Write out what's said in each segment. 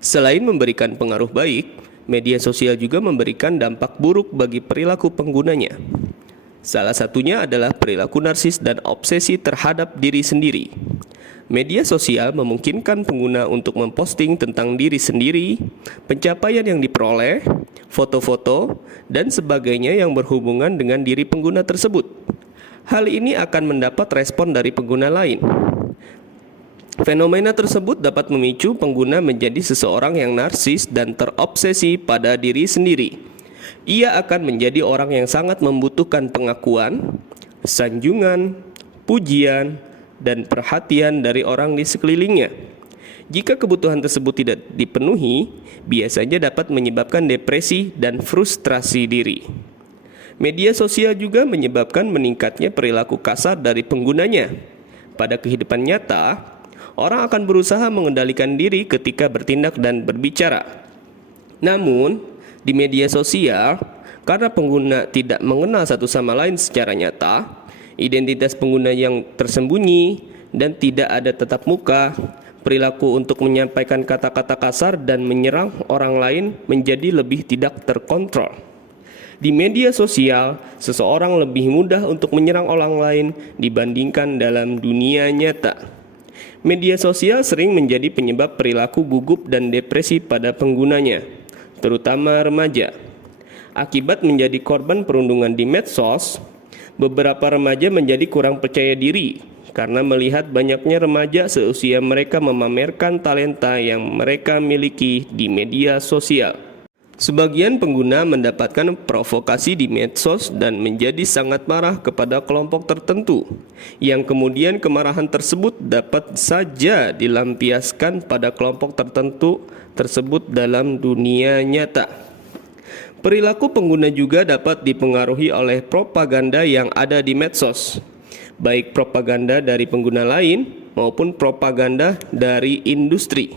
Selain memberikan pengaruh baik, media sosial juga memberikan dampak buruk bagi perilaku penggunanya. Salah satunya adalah perilaku narsis dan obsesi terhadap diri sendiri. Media sosial memungkinkan pengguna untuk memposting tentang diri sendiri, pencapaian yang diperoleh, foto-foto, dan sebagainya yang berhubungan dengan diri pengguna tersebut. Hal ini akan mendapat respon dari pengguna lain. Fenomena tersebut dapat memicu pengguna menjadi seseorang yang narsis dan terobsesi pada diri sendiri. Ia akan menjadi orang yang sangat membutuhkan pengakuan, sanjungan, pujian, dan perhatian dari orang di sekelilingnya. Jika kebutuhan tersebut tidak dipenuhi, biasanya dapat menyebabkan depresi dan frustrasi diri. Media sosial juga menyebabkan meningkatnya perilaku kasar dari penggunanya. Pada kehidupan nyata, orang akan berusaha mengendalikan diri ketika bertindak dan berbicara. Namun, di media sosial, karena pengguna tidak mengenal satu sama lain secara nyata, identitas pengguna yang tersembunyi dan tidak ada tatap muka, perilaku untuk menyampaikan kata-kata kasar dan menyerang orang lain menjadi lebih tidak terkontrol. Di media sosial, seseorang lebih mudah untuk menyerang orang lain dibandingkan dalam dunia nyata. Media sosial sering menjadi penyebab perilaku gugup dan depresi pada penggunanya, terutama remaja. Akibat menjadi korban perundungan di medsos, beberapa remaja menjadi kurang percaya diri karena melihat banyaknya remaja seusia mereka memamerkan talenta yang mereka miliki di media sosial. Sebagian pengguna mendapatkan provokasi di medsos dan menjadi sangat marah kepada kelompok tertentu, yang kemudian kemarahan tersebut dapat saja dilampiaskan pada kelompok tertentu tersebut dalam dunia nyata. Perilaku pengguna juga dapat dipengaruhi oleh propaganda yang ada di medsos, baik propaganda dari pengguna lain maupun propaganda dari industri.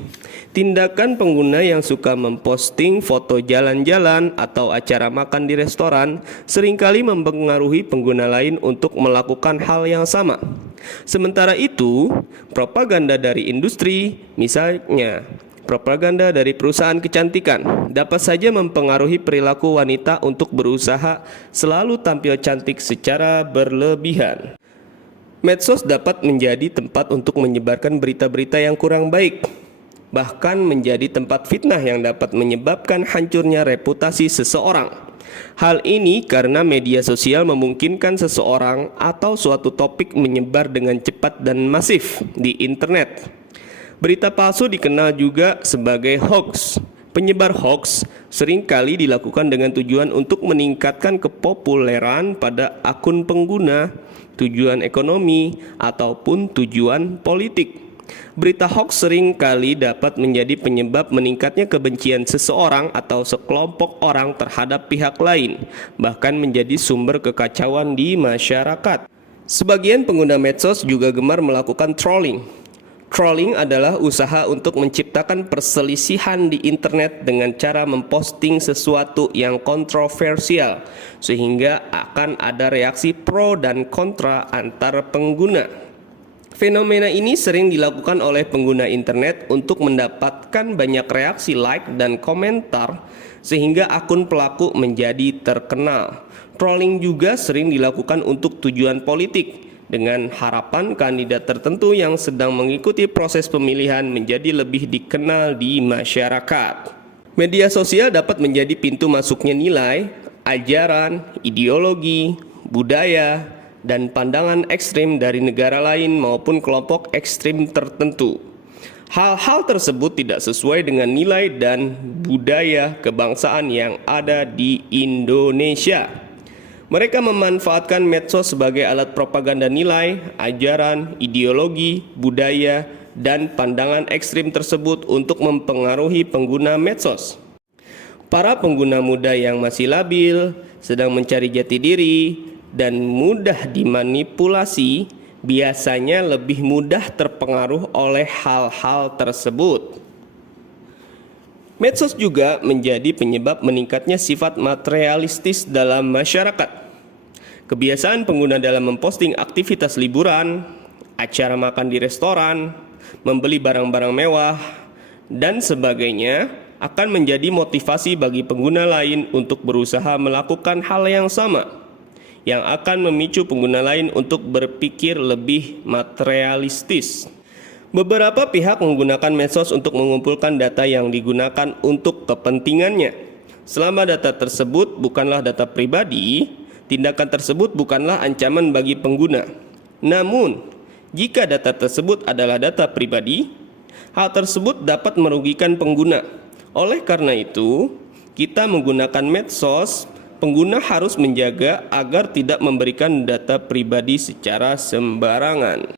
Tindakan pengguna yang suka memposting foto jalan-jalan atau acara makan di restoran seringkali mempengaruhi pengguna lain untuk melakukan hal yang sama. Sementara itu, propaganda dari industri, misalnya propaganda dari perusahaan kecantikan, dapat saja mempengaruhi perilaku wanita untuk berusaha selalu tampil cantik secara berlebihan. Medsos dapat menjadi tempat untuk menyebarkan berita-berita yang kurang baik, bahkan menjadi tempat fitnah yang dapat menyebabkan hancurnya reputasi seseorang. Hal ini karena media sosial memungkinkan seseorang atau suatu topik menyebar dengan cepat dan masif di internet. Berita palsu dikenal juga sebagai hoax. Penyebar hoax seringkali dilakukan dengan tujuan untuk meningkatkan kepopuleran pada akun pengguna, tujuan ekonomi, ataupun tujuan politik. Berita hoax seringkali dapat menjadi penyebab meningkatnya kebencian seseorang atau sekelompok orang terhadap pihak lain, bahkan menjadi sumber kekacauan di masyarakat. Sebagian pengguna medsos juga gemar melakukan trolling. Trolling adalah usaha untuk menciptakan perselisihan di internet dengan cara memposting sesuatu yang kontroversial, sehingga akan ada reaksi pro dan kontra antar pengguna. Fenomena ini sering dilakukan oleh pengguna internet untuk mendapatkan banyak reaksi like dan komentar, sehingga akun pelaku menjadi terkenal. Trolling juga sering dilakukan untuk tujuan politik, dengan harapan kandidat tertentu yang sedang mengikuti proses pemilihan menjadi lebih dikenal di masyarakat. Media sosial dapat menjadi pintu masuknya nilai, ajaran, ideologi, budaya, dan pandangan ekstrim dari negara lain maupun kelompok ekstrim tertentu. Hal-hal tersebut tidak sesuai dengan nilai dan budaya kebangsaan yang ada di Indonesia. Mereka memanfaatkan medsos sebagai alat propaganda nilai, ajaran, ideologi, budaya, dan pandangan ekstrim tersebut untuk mempengaruhi pengguna medsos. Para pengguna muda yang masih labil, sedang mencari jati diri, dan mudah dimanipulasi, biasanya lebih mudah terpengaruh oleh hal-hal tersebut. Medsos juga menjadi penyebab meningkatnya sifat materialistis dalam masyarakat. Kebiasaan pengguna dalam memposting aktivitas liburan, acara makan di restoran, membeli barang-barang mewah, dan sebagainya akan menjadi motivasi bagi pengguna lain untuk berusaha melakukan hal yang sama, yang akan memicu pengguna lain untuk berpikir lebih materialistis. Beberapa pihak menggunakan medsos untuk mengumpulkan data yang digunakan untuk kepentingannya. Selama data tersebut bukanlah data pribadi, tindakan tersebut bukanlah ancaman bagi pengguna. Namun, jika data tersebut adalah data pribadi, hal tersebut dapat merugikan pengguna. Oleh karena itu, kita menggunakan medsos, pengguna harus menjaga agar tidak memberikan data pribadi secara sembarangan.